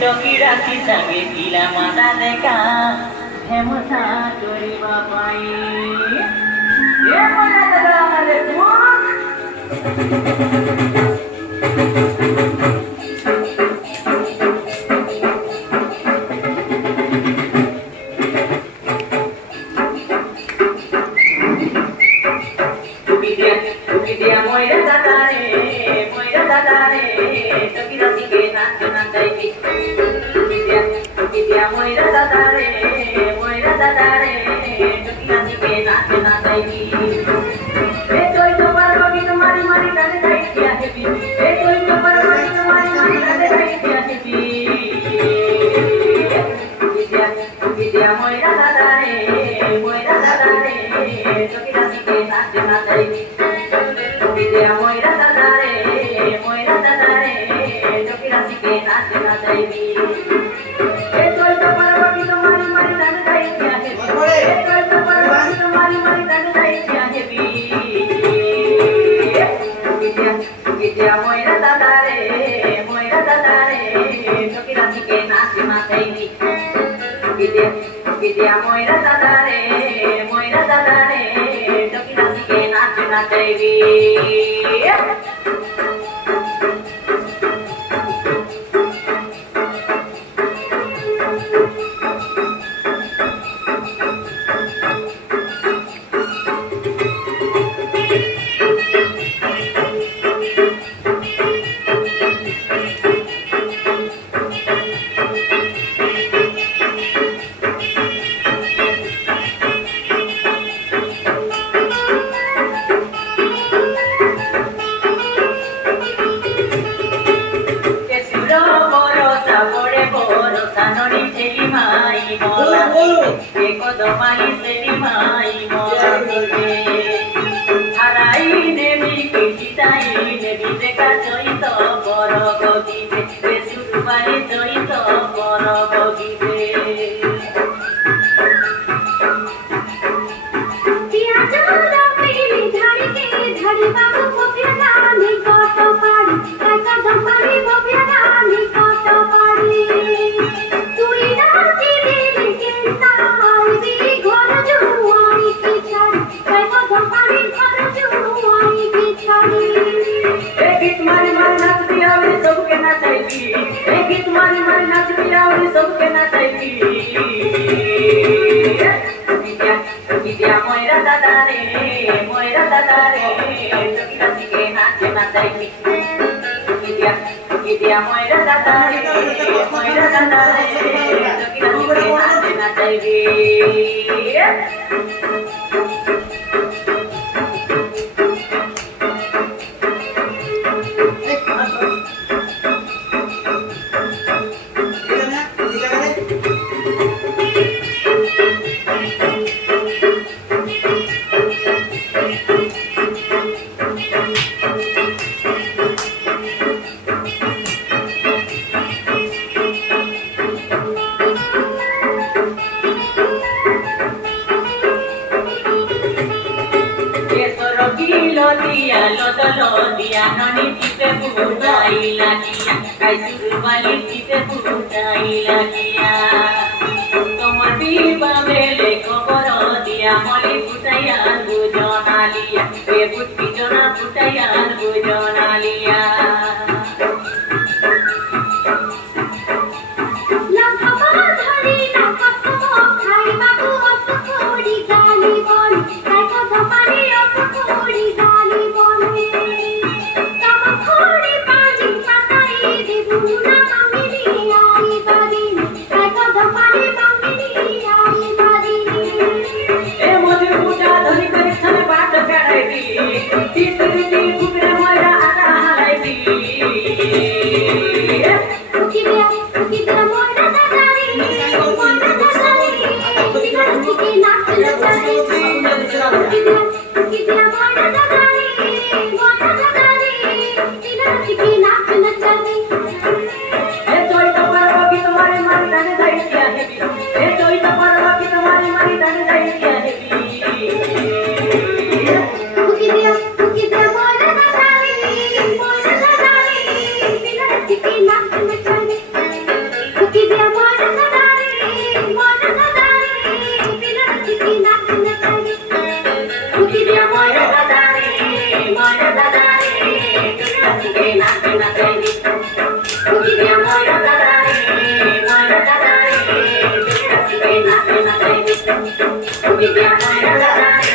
टोकीरासी संगे किला माता देखा हेमसा चोरी बापाई ये मजा दादा हमारे तुकी दिया मोइरा दादा रे टोकीरासी के नाच नाचाई Dia moira dadare, टोकीरासी के नाच नाचाई ए कोई तो बरबगी तुम्हारी मारी डाले जाई किया है भी ए कोई तो बरबगी तुम्हारी मारी डाले जाई किया है भी दिया मोira dadare, टोकीरासी के नाच नाचाई दिया मोira dadare, टोकीरासी के नाच नाचाई Dia moira dadare, टोकीरासी के नाच नाचाई dia moira dadare, टोकीरासी के नाच नाचाई Domani se ni mai morire harai devi kitai devi deka joi to boro gogibe resuru bari joi to boro gogibe tia jara pili dhari ke dhari babu bobya dani koto pari kaita dhampari bobya dani koto pari tui na chili kinta Dia moira dadare, टोकीरासी के नाच नाचाई dia moira dadare, टोकीरासी के नाच नाचाई Lodia noni tipe budai lagia kai survali tipe budai lagia tomar biba mele koboro dia moli putaya bujonalia e putti jona putaya bujonalia বিদ্যা ময়না